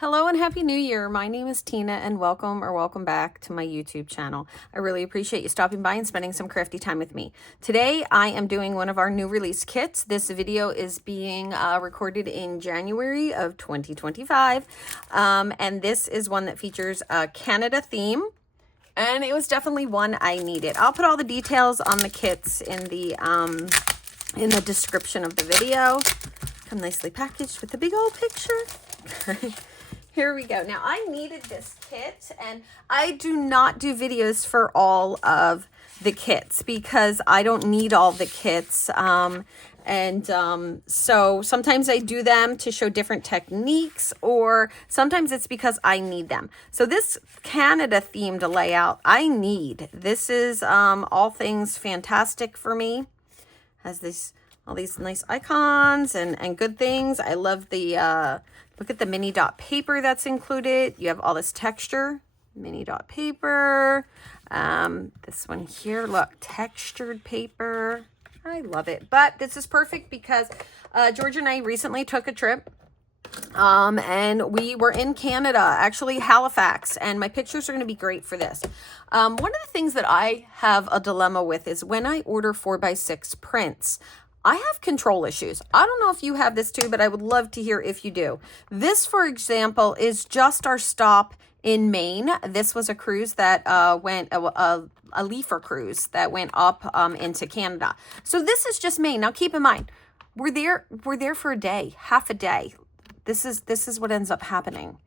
Hello and Happy New Year. My name is Tina and welcome back to my YouTube channel. I really appreciate you stopping by and spending some crafty time with me. Today I am doing one of our new release kits. This video is being recorded in January of 2025 and this is one that features a Canada theme. And it was definitely one I needed. I'll put all the details on the kits in the description of the video. Come nicely packaged with a big old picture. Here we go. Now I needed this kit and I do not do videos for all of the kits because I don't need all the kits. So sometimes I do them to show different techniques, or sometimes it's because I need them. So this Canada themed layout I need. This is all things fantastic for me. Has all these nice icons and good things. I love the look at the mini dot paper that's included. You have all this texture, mini dot paper. This one here, look, textured paper. I love it. But this is perfect because George and I recently took a trip and we were in Canada, actually Halifax, and my pictures are going to be great for this. One of the things that I have a dilemma with is when I order 4x6 prints, I have control issues. I don't know if you have this too, but I would love to hear if you do. This, for example, is just our stop in Maine. This was a cruise that went, a leafer cruise that went up into Canada. So this is just Maine. Now keep in mind, we're there for a day, half a day. This is what ends up happening.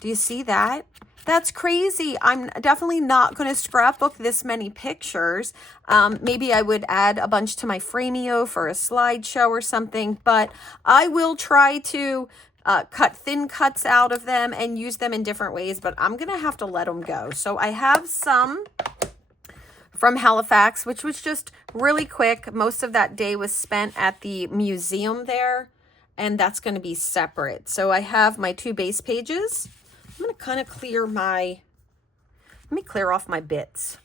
Do you see that? That's crazy. I'm definitely not going to scrapbook this many pictures. Maybe I would add a bunch to my Frameo for a slideshow or something, but I will try to cut thin cuts out of them and use them in different ways, but I'm going to have to let them go. So I have some from Halifax, which was just really quick. Most of that day was spent at the museum there, and that's going to be separate. So I have my two base pages. I'm going to kind of let me clear off my bits.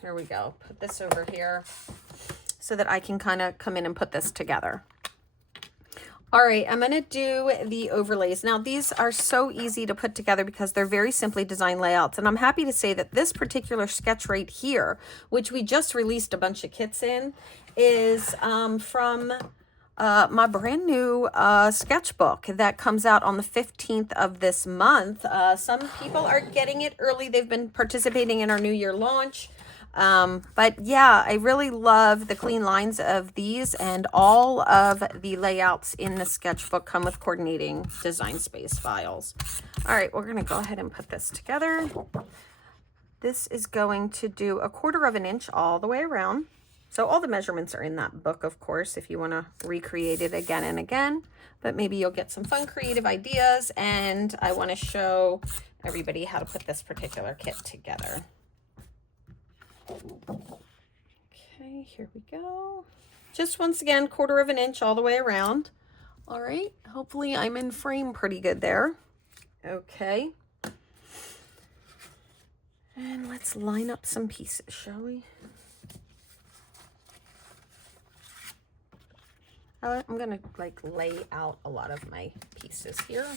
Here we go. Put this over here so that I can kind of come in and put this together. All right, I'm going to do the overlays. Now, these are so easy to put together because they're very simply designed layouts. And I'm happy to say that this particular sketch right here, which we just released a bunch of kits in, is from my brand new sketchbook that comes out on the 15th of this month. Some people are getting it early. They've been participating in our New Year launch. But yeah, I really love the clean lines of these, and all of the layouts in the sketchbook come with coordinating design space files. All right, we're going to go ahead and put this together. This is going to do 1/4 inch all the way around. So all the measurements are in that book, of course, if you want to recreate it again and again, but maybe you'll get some fun creative ideas, and I want to show everybody how to put this particular kit together. Okay, here we go. Just once again, 1/4 inch all the way around. All right, hopefully I'm in frame pretty good there. Okay. And let's line up some pieces, shall we? I'm going to lay out a lot of my pieces here.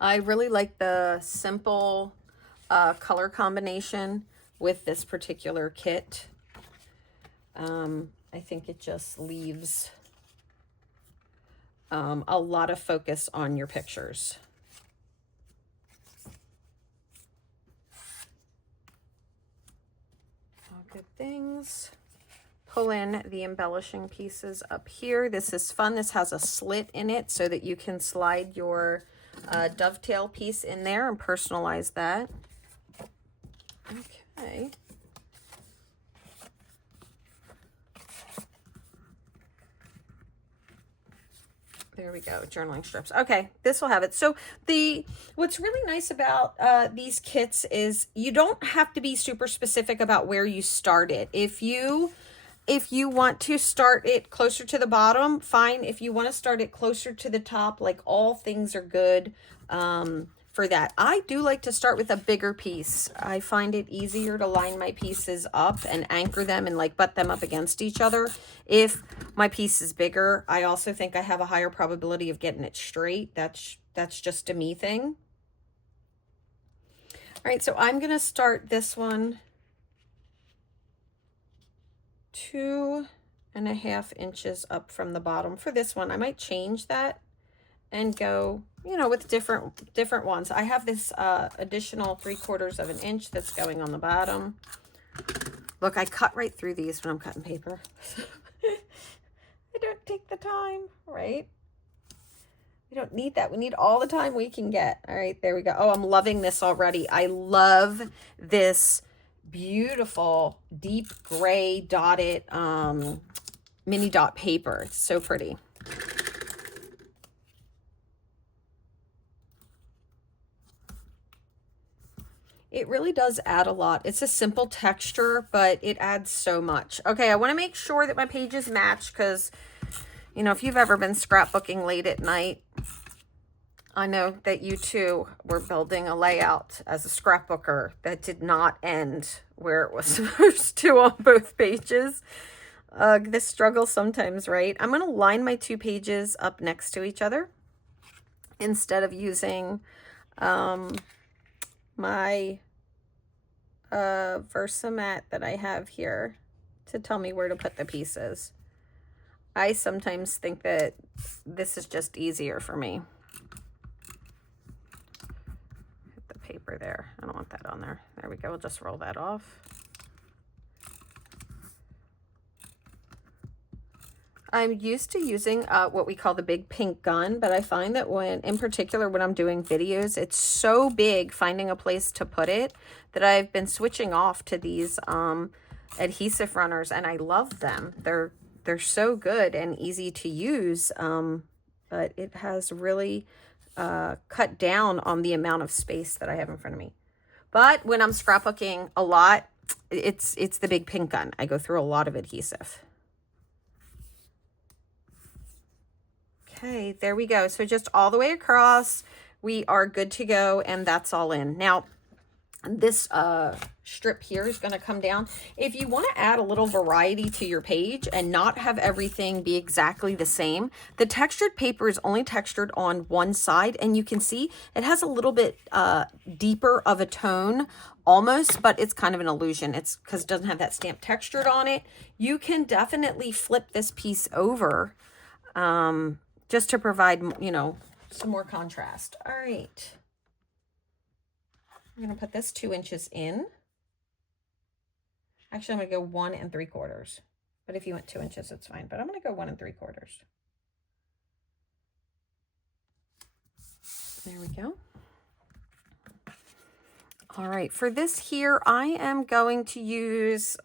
I really like the simple color combination with this particular kit. I think it just leaves a lot of focus on your pictures. All good things. Pull in the embellishing pieces up here. This is fun. This has a slit in it so that you can slide your dovetail piece in there and personalize that. Okay. There we go, journaling strips. Okay, this will have it. So what's really nice about these kits is you don't have to be super specific about where you start it. If you want to start it closer to the bottom, fine. If you want to start it closer to the top, all things are good for that. I do like to start with a bigger piece. I find it easier to line my pieces up and anchor them and butt them up against each other. If my piece is bigger, I also think I have a higher probability of getting it straight. That's that's just a me thing. All right, so I'm gonna start this one 2.5 inches up from the bottom for this one. I might change that and go, you know, with different ones. I have this additional 3/4 of an inch that's going on the bottom. Look, I cut right through these when I'm cutting paper. I don't take the time, right? We don't need that. We need all the time we can get. All right, there we go. Oh, I'm loving this already. I love this beautiful deep gray dotted mini dot paper. It's so pretty. It really does add a lot. It's a simple texture, but it adds so much. Okay, I want to make sure that my pages match because, you know, if you've ever been scrapbooking late at night, I know that you too were building a layout as a scrapbooker that did not end where it was supposed to on both pages. This struggle sometimes, right? I'm going to line my 2 pages up next to each other instead of using my Versamat that I have here to tell me where to put the pieces. I sometimes think that this is just easier for me. Hit the paper there. I don't want that on there. There we go. We'll just roll that off. I'm used to using what we call the big pink gun, but I find that in particular, when I'm doing videos, it's so big finding a place to put it that I've been switching off to these adhesive runners, and I love them. They're so good and easy to use, but it has really cut down on the amount of space that I have in front of me. But when I'm scrapbooking a lot, it's the big pink gun. I go through a lot of adhesive. Okay, there we go. So just all the way across, we are good to go, and that's all in. Now, this strip here is going to come down. If you want to add a little variety to your page and not have everything be exactly the same, the textured paper is only textured on one side, and you can see it has a little bit deeper of a tone almost, but it's kind of an illusion. It's because it doesn't have that stamp textured on it. You can definitely flip this piece over just to provide, you know, some more contrast. All right. I'm going to put this 2 inches in. Actually, I'm going to go 1 3/4. But if you went 2 inches, it's fine. But I'm going to go 1 3/4. There we go. All right. For this here, I am going to use,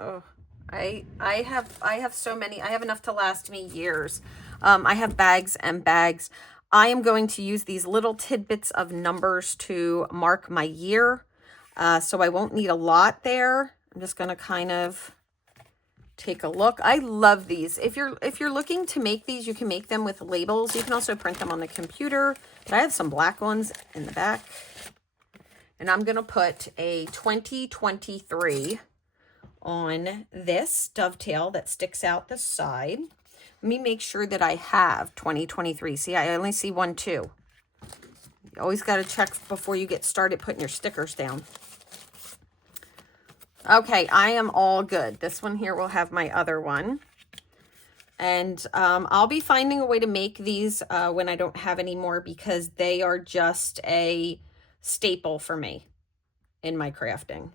I have so many. I have enough to last me years. I have bags and bags. I am going to use these little tidbits of numbers to mark my year. So I won't need a lot there. I'm just going to kind of take a look. I love these. If you're looking to make these, you can make them with labels. You can also print them on the computer. But I have some black ones in the back. And I'm going to put a 2023 on this dovetail that sticks out the side. Let me make sure that I have 2023. See, I only see 1, 2. You always got to check before you get started putting your stickers down. Okay, I am all good. This one here will have my other one. And I'll be finding a way to make these when I don't have any more, because they are just a staple for me in my crafting.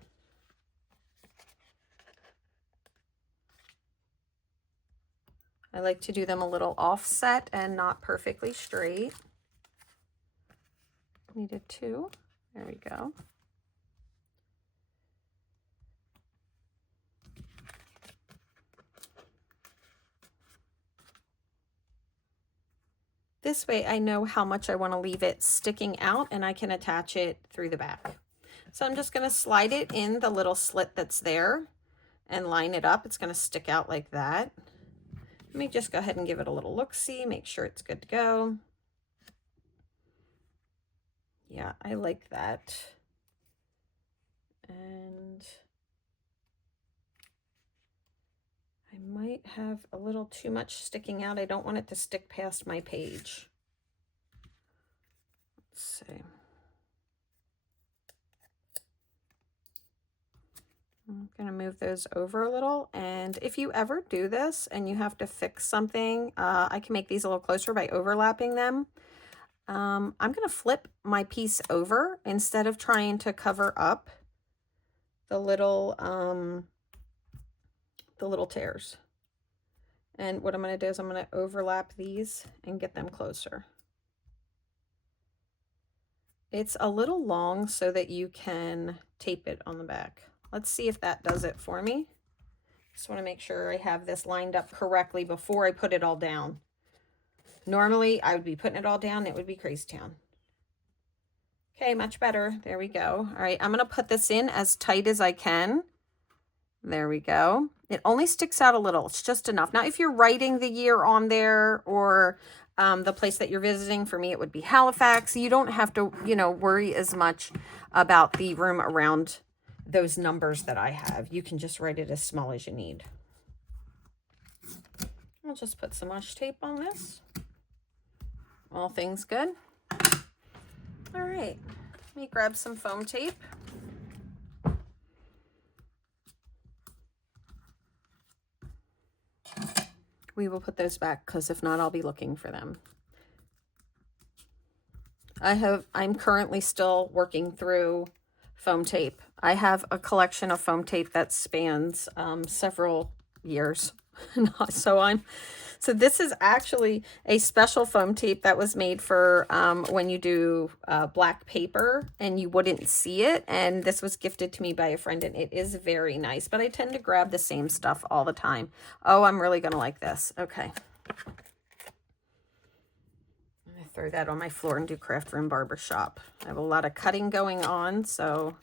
I like to do them a little offset and not perfectly straight. Needed 2. There we go. This way I know how much I want to leave it sticking out, and I can attach it through the back. So I'm just going to slide it in the little slit that's there and line it up. It's going to stick out like that. Let me just go ahead and give it a little look-see, make sure it's good to go. Yeah, I like that. And I might have a little too much sticking out. I don't want it to stick past my page. Let's see. I'm going to move those over a little. And if you ever do this and you have to fix something, I can make these a little closer by overlapping them. I'm going to flip my piece over instead of trying to cover up the little tears. And what I'm going to do is I'm going to overlap these and get them closer. It's a little long so that you can tape it on the back. Let's see if that does it for me. Just want to make sure I have this lined up correctly before I put it all down. Normally, I would be putting it all down. It would be crazy town. Okay, much better. There we go. All right, I'm going to put this in as tight as I can. There we go. It only sticks out a little. It's just enough. Now, if you're writing the year on there or the place that you're visiting, for me, it would be Halifax. You don't have to, you know, worry as much about the room around those numbers that I have. You can just write it as small as you need. I'll just put some washi tape on this. All things good. All right, let me grab some foam tape. We will put those back because if not, I'll be looking for them. I'm currently still working through foam tape. I have a collection of foam tape that spans several years. So this is actually a special foam tape that was made for when you do black paper and you wouldn't see it. And this was gifted to me by a friend and it is very nice, but I tend to grab the same stuff all the time. Oh, I'm really going to like this. Okay. I'm going to throw that on my floor and do Craft Room Barbershop. I have a lot of cutting going on, so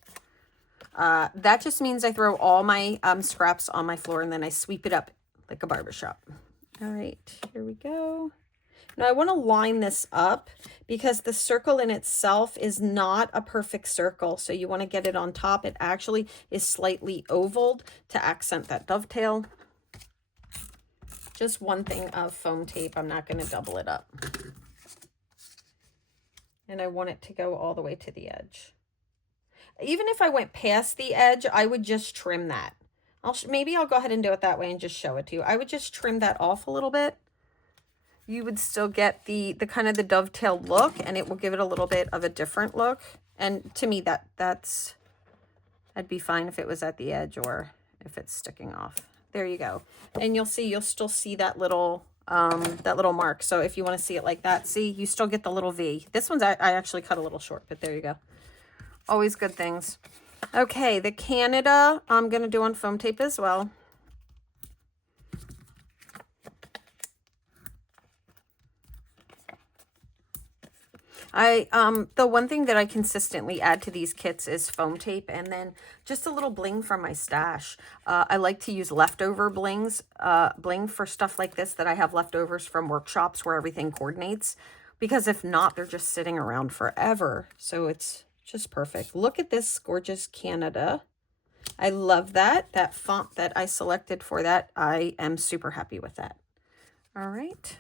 that just means I throw all my scraps on my floor and then I sweep it up like a barbershop. All right, here we go. Now I want to line this up because the circle in itself is not a perfect circle. So you want to get it on top. It actually is slightly ovaled to accent that dovetail. Just one thing of foam tape. I'm not going to double it up. And I want it to go all the way to the edge. Even if I went past the edge, I would just trim that. Maybe I'll go ahead and do it that way and just show it to you. I would just trim that off a little bit. You would still get the kind of the dovetail look and it will give it a little bit of a different look. And to me, that'd be fine if it was at the edge or if it's sticking off. There you go. And you'll still see that little mark. So if you want to see it like that, see, you still get the little V. This one's, I actually cut a little short, but there you go. Always good things. Okay, the Canada I'm going to do on foam tape as well. The one thing that I consistently add to these kits is foam tape and then just a little bling from my stash. I like to use leftover bling for stuff like this that I have leftovers from workshops where everything coordinates, because if not, they're just sitting around forever. So it's just perfect. Look at this gorgeous Canada. I love that font that I selected for that. I am super happy with that. All right.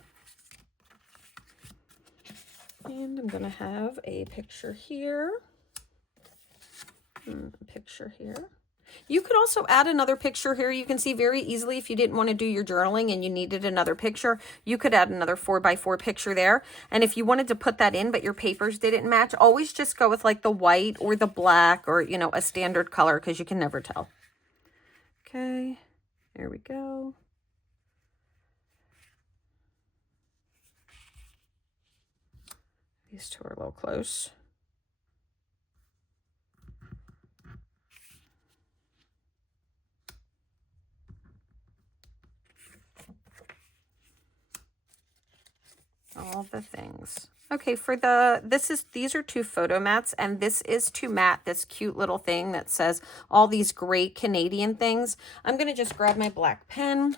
And I'm going to have a picture here. A picture here. You could also add another picture here. You can see very easily if you didn't want to do your journaling and you needed another picture, you could add another 4x4 picture there. And if you wanted to put that in, but your papers didn't match, always just go with like the white or the black or, you know, a standard color because you can never tell. Okay, there we go. These two are a little close. All the things. Okay, for these are two photo mats, and this is to mat this cute little thing that says all these great Canadian things. I'm going to just grab my black pen,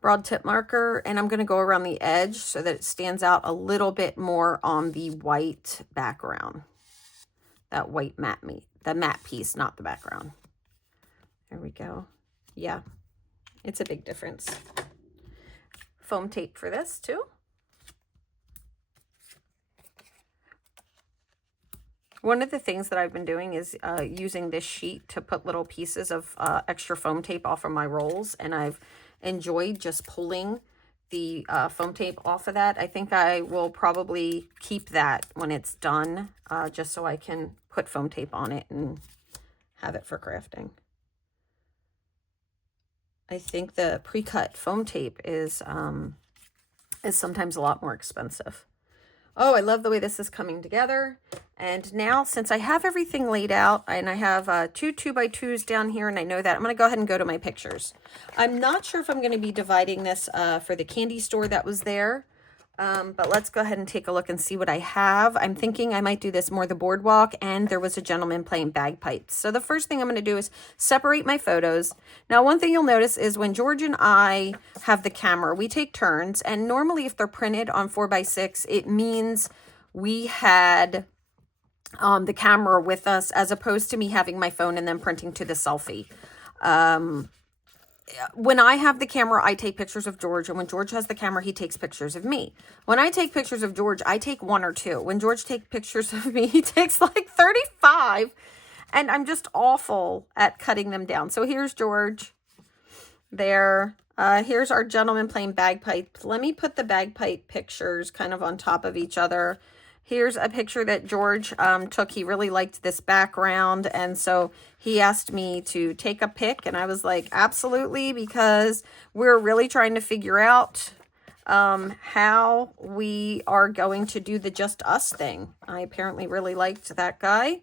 broad tip marker, and I'm going to go around the edge so that it stands out a little bit more on the white background. That white the matte piece, not the background. There we go. Yeah, it's a big difference. Foam tape for this too. One of the things that I've been doing is using this sheet to put little pieces of extra foam tape off of my rolls, and I've enjoyed just pulling the foam tape off of that. I think I will probably keep that when it's done, just so I can put foam tape on it and have it for crafting. I think the pre-cut foam tape is sometimes a lot more expensive. Oh, I love the way this is coming together. And now, since I have everything laid out, and I have two 2x2s down here, and I know that, I'm going to go ahead and go to my pictures. I'm not sure if I'm going to be dividing this for the candy store that was there. But let's go ahead and take a look and see what I have. I'm thinking I might do this more the boardwalk, and there was a gentleman playing bagpipes. So the first thing I'm going to do is separate my photos. Now, one thing you'll notice is when George and I have the camera, we take turns, and normally if they're printed on 4x6, it means we had the camera with us, as opposed to me having my phone and then printing to the selfie. When I have the camera, I take pictures of George, and when George has the camera, he takes pictures of me. When I take pictures of George, I take 1 or 2. When George takes pictures of me, he takes like 35, and I'm just awful at cutting them down. So here's George there. Here's our gentleman playing bagpipes. Let me put the bagpipe pictures kind of on top of each other. Here's a picture that George took. He really liked this background, and so he asked me to take a pic, and I was like, absolutely, because we're really trying to figure out how we are going to do the just us thing. I apparently really liked that guy.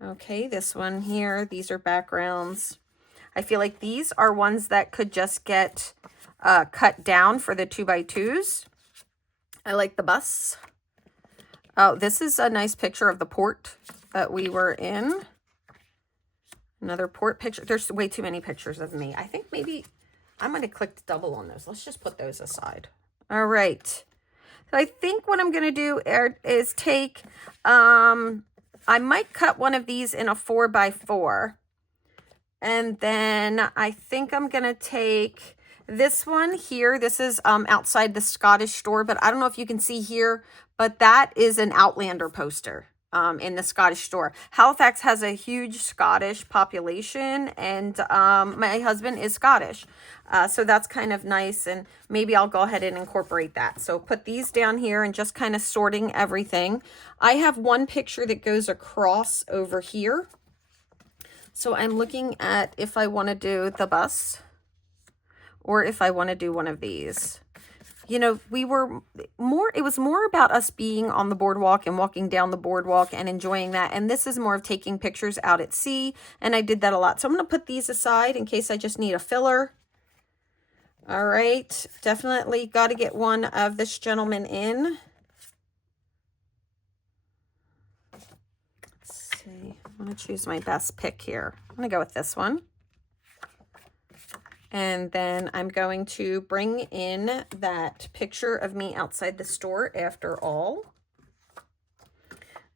Okay, this one here, these are backgrounds. I feel like these are ones that could just get cut down for the 2x2s. I like the bus. Oh, this is a nice picture of the port that we were in. Another port picture. There's way too many pictures of me. I think maybe I'm going to click double on those. Let's just put those aside. All right. So I think what I'm going to do is take, I might cut one of these in a 4x4. And then I think I'm going to take this one here. This is outside the Scottish store, but I don't know if you can see here, but that is an Outlander poster in the Scottish store. Halifax has a huge Scottish population, and my husband is Scottish. So that's kind of nice, and maybe I'll go ahead and incorporate that. So put these down here and just kind of sorting everything. I have one picture that goes across over here. So I'm looking at if I want to do the bus or if I want to do one of these. You know, it was more about us being on the boardwalk and walking down the boardwalk and enjoying that. And this is more of taking pictures out at sea. And I did that a lot. So I'm going to put these aside in case I just need a filler. All right. Definitely got to get one of this gentleman in. Let's see. I'm going to choose my best pick here. I'm going to go with this one. And then I'm going to bring in that picture of me outside the store after all.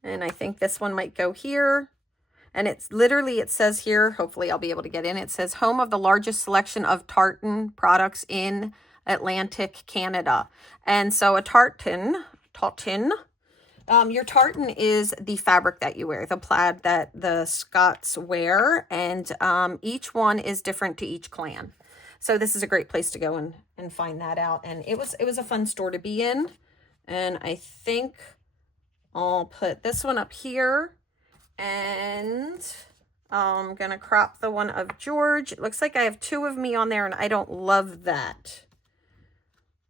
And I think this one might go here. And it's literally, it says here, hopefully I'll be able to get in. It says home of the largest selection of tartan products in Atlantic Canada. And so a tartan, your tartan is the fabric that you wear, the plaid that the Scots wear. And each one is different to each clan. So this is a great place to go and find that out. And it was a fun store to be in. And I think I'll put this one up here. And I'm going to crop the one of George. It looks like I have 2 of me on there, and I don't love that.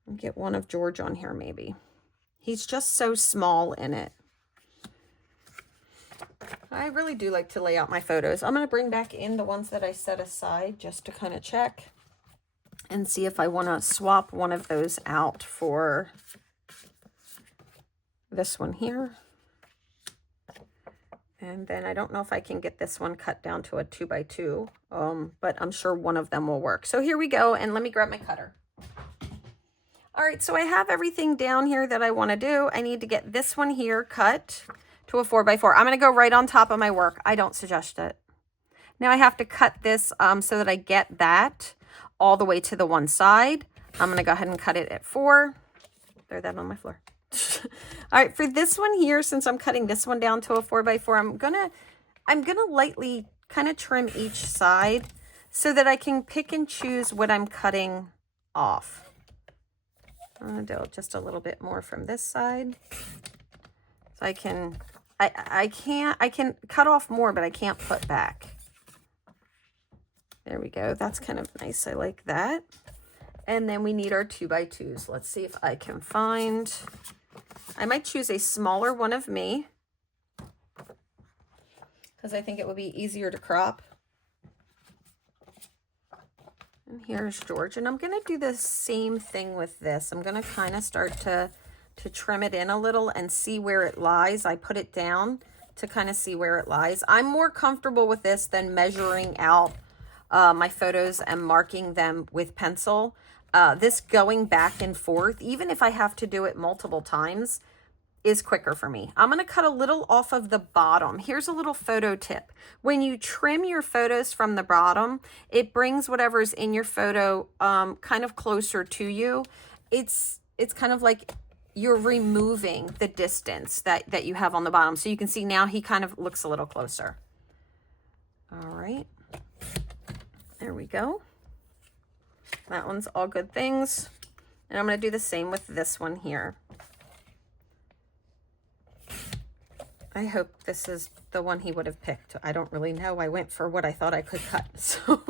I'll get one of George on here maybe. He's just so small in it. I really do like to lay out my photos. I'm going to bring back in the ones that I set aside just to kind of check and see if I want to swap one of those out for this one here. And then I don't know if I can get this one cut down to a 2x2, but I'm sure one of them will work. So here we go, and let me grab my cutter. All right, so I have everything down here that I want to do. I need to get this one here cut to a 4x4. I'm going to go right on top of my work. I don't suggest it. Now I have to cut this so that I get that all the way to the one side. I'm going to go ahead and cut it at 4. Throw that on my floor. All right, for this one here, since I'm cutting this one down to a 4x4, I'm gonna lightly kind of trim each side so that I can pick and choose what I'm cutting off. I'm gonna do just a little bit more from this side. So I can cut off more, but I can't put back. There we go. That's kind of nice. I like that. And then we need our 2x2s. Let's see if I can find, I might choose a smaller one of me because I think it would be easier to crop. And here's George. And I'm going to do the same thing with this. I'm going to kind of start to trim it in a little and see where it lies. I put it down to kind of see where it lies. I'm more comfortable with this than measuring out my photos and marking them with pencil. This going back and forth, even if I have to do it multiple times, is quicker for me. I'm going to cut a little off of the bottom. Here's a little photo tip. When you trim your photos from the bottom, it brings whatever's in your photo kind of closer to you. It's kind of like you're removing the distance that you have on the bottom. So you can see now he kind of looks a little closer. All right. There we go. That one's all good things. And I'm going to do the same with this one here. I hope this is the one he would have picked. I don't really know. I went for what I thought I could cut. So,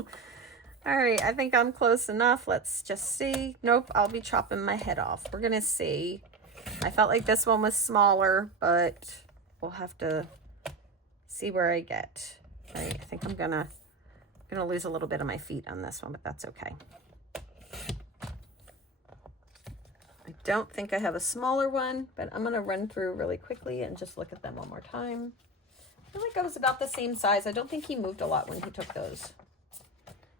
all right, I think I'm close enough. Let's just see. Nope, I'll be chopping my head off. We're going to see. I felt like this one was smaller, but we'll have to see where I get. All right, I think I'm gonna lose a little bit of my feet on this one, but that's okay. I don't think I have a smaller one, but I'm gonna run through really quickly and just look at them one more time. I feel like I was about the same size. I don't think he moved a lot when he took those.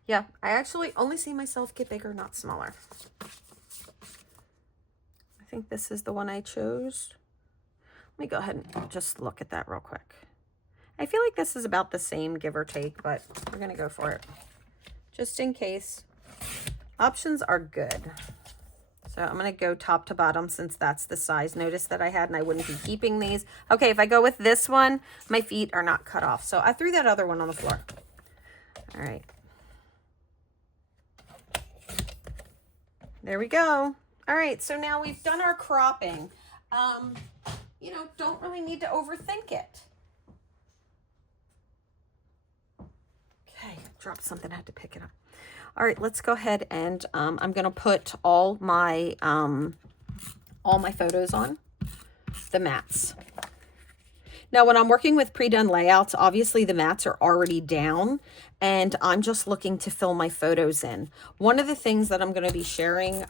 Yeah, I actually only see myself get bigger, not smaller. I think this is the one I chose. Let me go ahead and just look at that real quick. I feel like this is about the same, give or take, but we're gonna go for it. Just in case. Options are good. So I'm gonna go top to bottom since that's the size notice that I had and I wouldn't be keeping these. Okay, if I go with this one, my feet are not cut off. So I threw that other one on the floor. All right. There we go. All right, so now we've done our cropping. You know, don't really need to overthink it. Okay, dropped something, I had to pick it up. All right, let's go ahead and I'm gonna put all my photos on the mats. Now, when I'm working with pre-done layouts, obviously the mats are already down and I'm just looking to fill my photos in. One of the things that I'm going to be sharing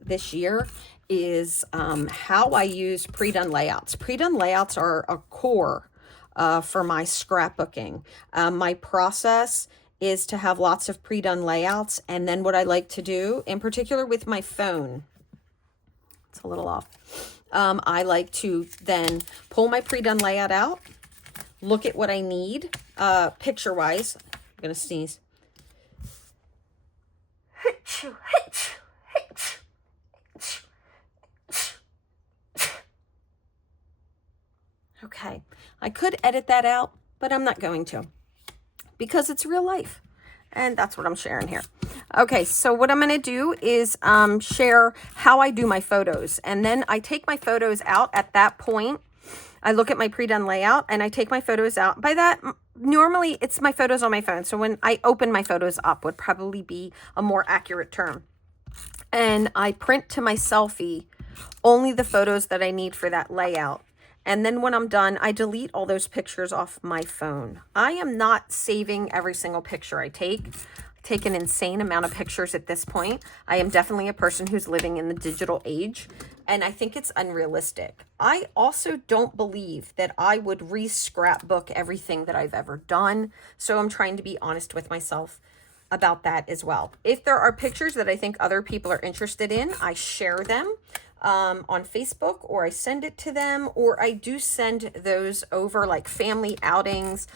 this year is how I use pre-done layouts. Pre-done layouts are a core for my scrapbooking. My process is to have lots of pre-done layouts, and then what I like to do, in particular with my phone, it's a little off. I like to then pull my pre-done layout out, look at what I need, picture-wise. I'm gonna sneeze. Okay, I could edit that out, but I'm not going to because it's real life. And that's what I'm sharing here. Okay, so what I'm going to do is share how I do my photos. And then I take my photos out at that point. I look at my pre-done layout and I take my photos out. By that, normally it's my photos on my phone. So when I open my photos up would probably be a more accurate term. And I print to my selfie only the photos that I need for that layout. And then when I'm done, I delete all those pictures off my phone. I am not saving every single picture I take. I take an insane amount of pictures at this point. I am definitely a person who's living in the digital age, and I think it's unrealistic. I also don't believe that I would re-scrapbook everything that I've ever done, so I'm trying to be honest with myself about that as well. If there are pictures that I think other people are interested in, I share them on Facebook, or I send it to them, or I do send those over like family outings,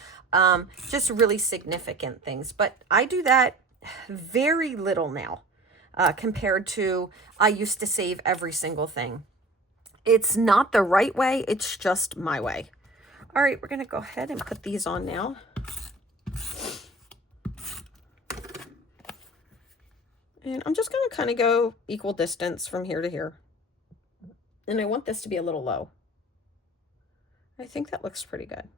just really significant things. But I do that very little now compared to I used to save every single thing. It's not the right way, it's just my way. All right, we're gonna go ahead and put these on now. And I'm just gonna kind of go equal distance from here to here. And I want this to be a little low. I think that looks pretty good.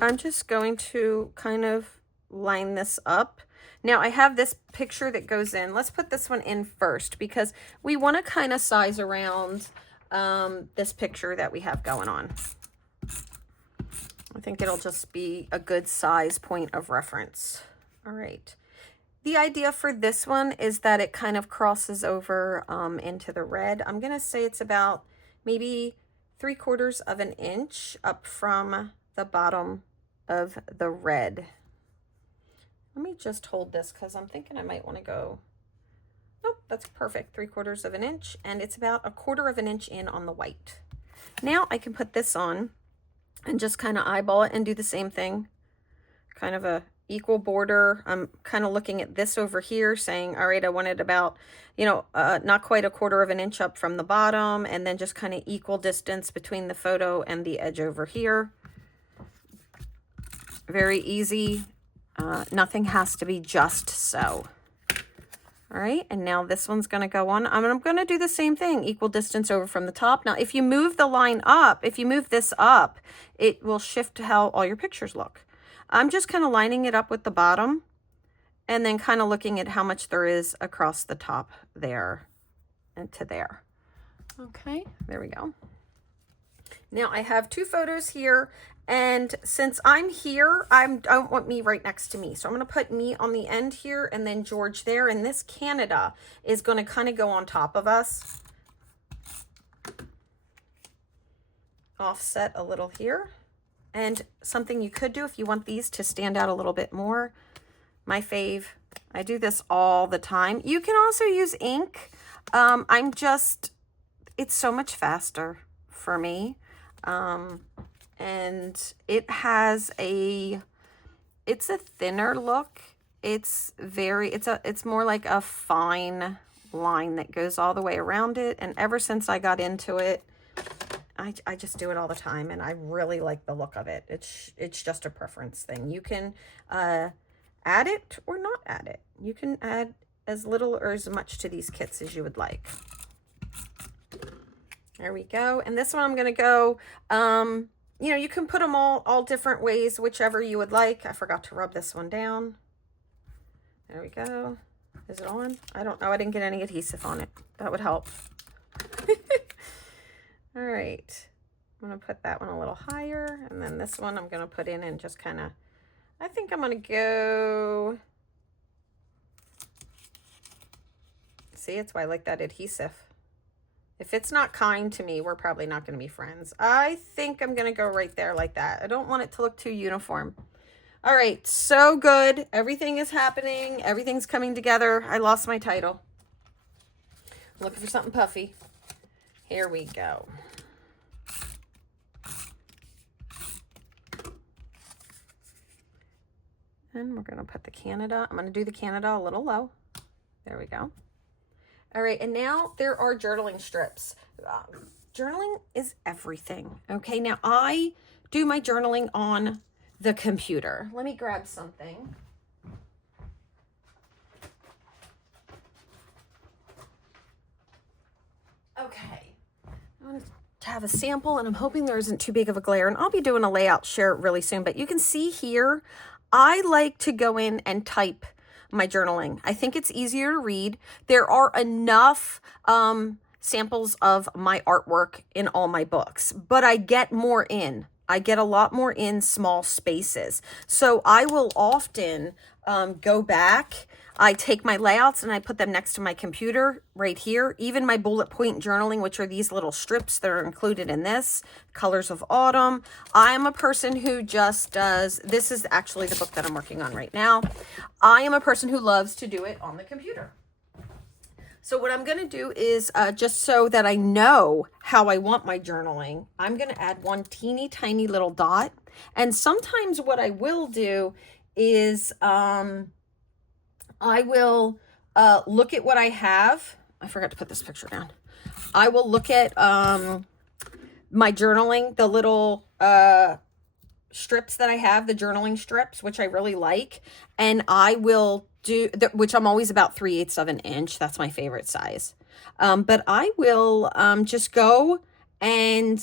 I'm just going to kind of line this up. Now I have this picture that goes in. Let's put this one in first because we want to kind of size around this picture that we have going on. I think it'll just be a good size point of reference. All right. The idea for this one is that it kind of crosses over into the red. I'm going to say it's about maybe 3/4 of an inch up from the bottom of the red. Let me just hold this because I'm thinking I might want to go. Nope, that's perfect. 3/4 of an inch, and it's about 1/4 of an inch in on the white. Now I can put this on and just kind of eyeball it and do the same thing. Kind of a equal border. I'm kind of looking at this over here saying, all right, I want it about, you know, not quite 1/4 of an inch up from the bottom, and then just kind of equal distance between the photo and the edge over here. Very easy. Nothing has to be just so. All right, and now this one's going to go on. I'm going to do the same thing, equal distance over from the top. Now, if you move the line up, if you move this up, it will shift how all your pictures look. I'm just kind of lining it up with the bottom and then kind of looking at how much there is across the top there and to there. Okay, there we go. Now I have 2 photos here, and since I'm here, I don't want me right next to me. So I'm going to put me on the end here and then George there, and this Canada is going to kind of go on top of us. Offset a little here. And something you could do if you want these to stand out a little bit more, my fave, I do this all the time. You can also use ink. It's so much faster for me. And it's a thinner look. It's more like a fine line that goes all the way around it. And ever since I got into it, I just do it all the time, and I really like the look of it. It's just a preference thing. You can add it or not add it. You can add as little or as much to these kits as you would like. There we go. And this one I'm going to go, you know, you can put them all different ways, whichever you would like. I forgot to rub this one down. There we go. Is it on? I don't know. I didn't get any adhesive on it. That would help. All right. I'm going to put that one a little higher. And then this one I'm going to put in and just kind of, I think I'm going to go. See, it's why I like that adhesive. If it's not kind to me, we're probably not going to be friends. I think I'm going to go right there like that. I don't want it to look too uniform. All right, so good. Everything is happening. Everything's coming together. I lost my title. I'm looking for something puffy. Here we go. And we're going to put the Canada. I'm going to do the Canada a little low. There we go. All right, and now there are journaling strips. Journaling is everything. Okay, now I do my journaling on the computer. Let me grab something. Okay, I'm going to have a sample, and I'm hoping there isn't too big of a glare, and I'll be doing a layout share really soon, but you can see here, I like to go in and type my journaling. I think it's easier to read. There are enough samples of my artwork in all my books, but I get more in. I get a lot more in small spaces. So I will often go back. I take my layouts and I put them next to my computer right here. Even my bullet point journaling, which are these little strips that are included in this, Colors of Autumn. I am a person who just does, this is actually the book that I'm working on right now. I am a person who loves to do it on the computer. So what I'm going to do is just so that I know how I want my journaling, I'm going to add one teeny tiny little dot. And sometimes what I will do is I will look at what I have. I forgot to put this picture down. I will look at my journaling, the little strips that I have, the journaling strips, which I really like. And I will do, which I'm always about 3/8 of an inch. That's my favorite size. But I will just go and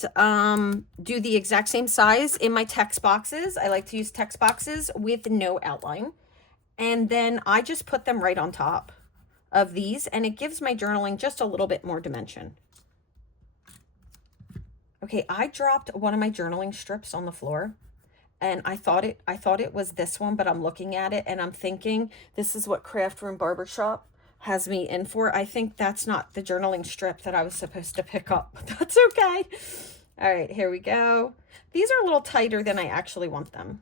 do the exact same size in my text boxes. I like to use text boxes with no outline. And then I just put them right on top of these, and it gives my journaling just a little bit more dimension. Okay, I dropped one of my journaling strips on the floor, and I thought it was this one, but I'm looking at it and I'm thinking this is what Craft Room Barbershop has me in for. I think that's not the journaling strip that I was supposed to pick up. That's okay. All right, here we go. These are a little tighter than I actually want them.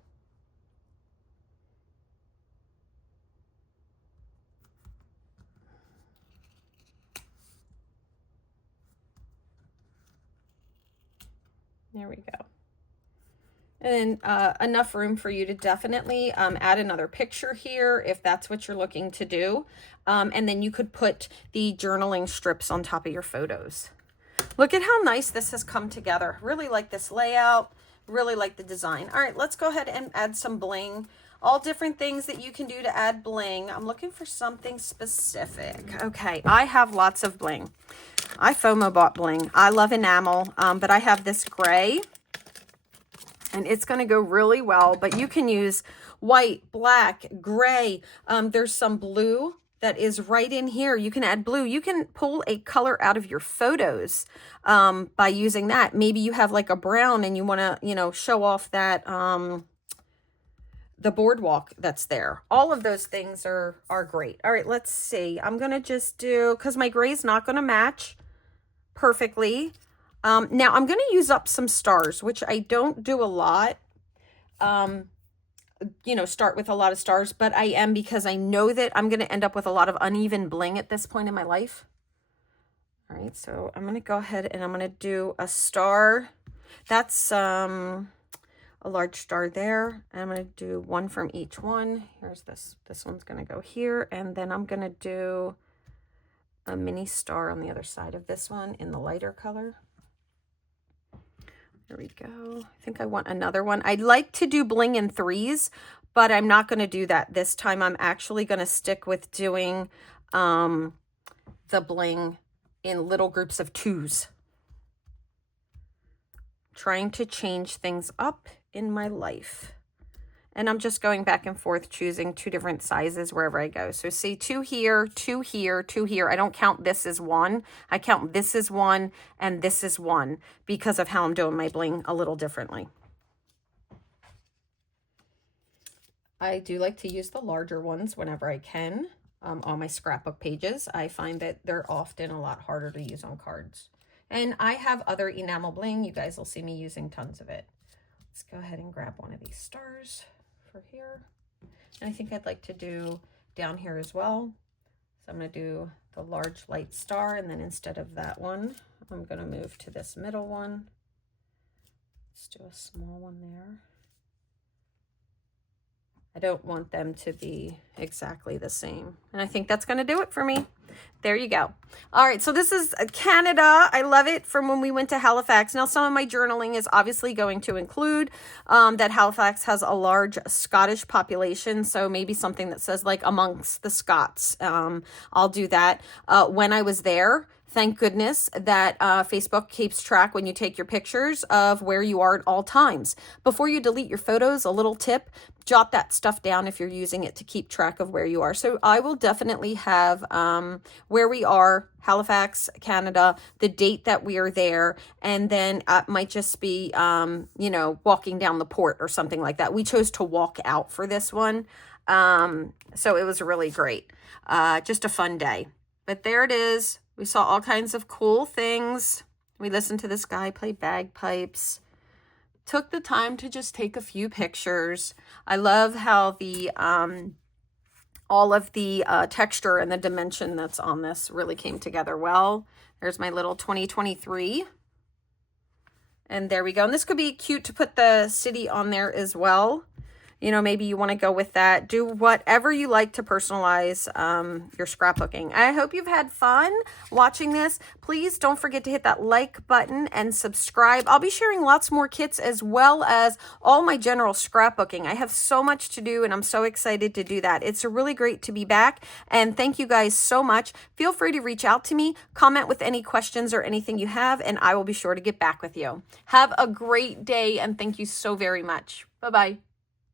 There we go. And enough room for you to definitely add another picture here if that's what you're looking to do. And then you could put the journaling strips on top of your photos. Look at how nice this has come together. Really like this layout, really like the design. All right, let's go ahead and add some bling. All different things that you can do to add bling. I'm looking for something specific. Okay, I have lots of bling. I FOMO bought bling. I love enamel, but I have this gray. And it's going to go really well, but you can use white, black, gray. There's some blue that is right in here. You can add blue. You can pull a color out of your photos by using that. Maybe you have like a brown and you want to, you know, show off that the boardwalk that's there. All of those things are great. All right, let's see. I'm going to just do, because my gray is not going to match perfectly. Now I'm going to use up some stars, which I don't do a lot. You know, start with a lot of stars, but I am, because I know that I'm going to end up with a lot of uneven bling at this point in my life. All right, so I'm going to go ahead and I'm going to do a star. That's a large star there. And I'm going to do one from each one. Here's this. This one's going to go here. And then I'm going to do a mini star on the other side of this one in the lighter color. There we go. I think I want another one. I'd like to do bling in 3s, but I'm not going to do that this time. I'm actually going to stick with doing the bling in little groups of 2s. Trying to change things up in my life. And I'm just going back and forth, choosing 2 different sizes wherever I go. So see, 2 here, 2 here, 2 here. I don't count this as 1. I count this as 1 and this is 1 because of how I'm doing my bling a little differently. I do like to use the larger ones whenever I can on my scrapbook pages. I find that they're often a lot harder to use on cards. And I have other enamel bling. You guys will see me using tons of it. Let's go ahead and grab one of these stars for here. And I think I'd like to do down here as well. So I'm going to do the large light star, and then instead of that one, I'm going to move to this middle one. Let's do a small one there. I don't want them to be exactly the same. And I think that's going to do it for me. There you go. All right, so this is Canada. I love it from when we went to Halifax. Now, some of my journaling is obviously going to include that Halifax has a large Scottish population, so maybe something that says like amongst the Scots. I'll do that. When I was there, thank goodness that Facebook keeps track when you take your pictures of where you are at all times. Before you delete your photos, a little tip, jot that stuff down if you're using it to keep track of where you are. So I will definitely have where we are, Halifax, Canada, the date that we are there, and then it might just be, you know, walking down the port or something like that. We chose to walk out for this one, so it was really great. Just a fun day. But there it is. We saw all kinds of cool things. We listened to this guy play bagpipes. Took the time to just take a few pictures. I love how the all of the texture and the dimension that's on this really came together well. There's my little 2023. And there we go. And this could be cute to put the city on there as well. you know, maybe you want to go with that. Do whatever you like to personalize your scrapbooking. I hope you've had fun watching this. Please don't forget to hit that like button and subscribe. I'll be sharing lots more kits as well as all my general scrapbooking. I have so much to do and I'm so excited to do that. It's really great to be back, and thank you guys so much. Feel free to reach out to me, comment with any questions or anything you have, and I will be sure to get back with you. Have a great day and thank you so very much. Bye-bye.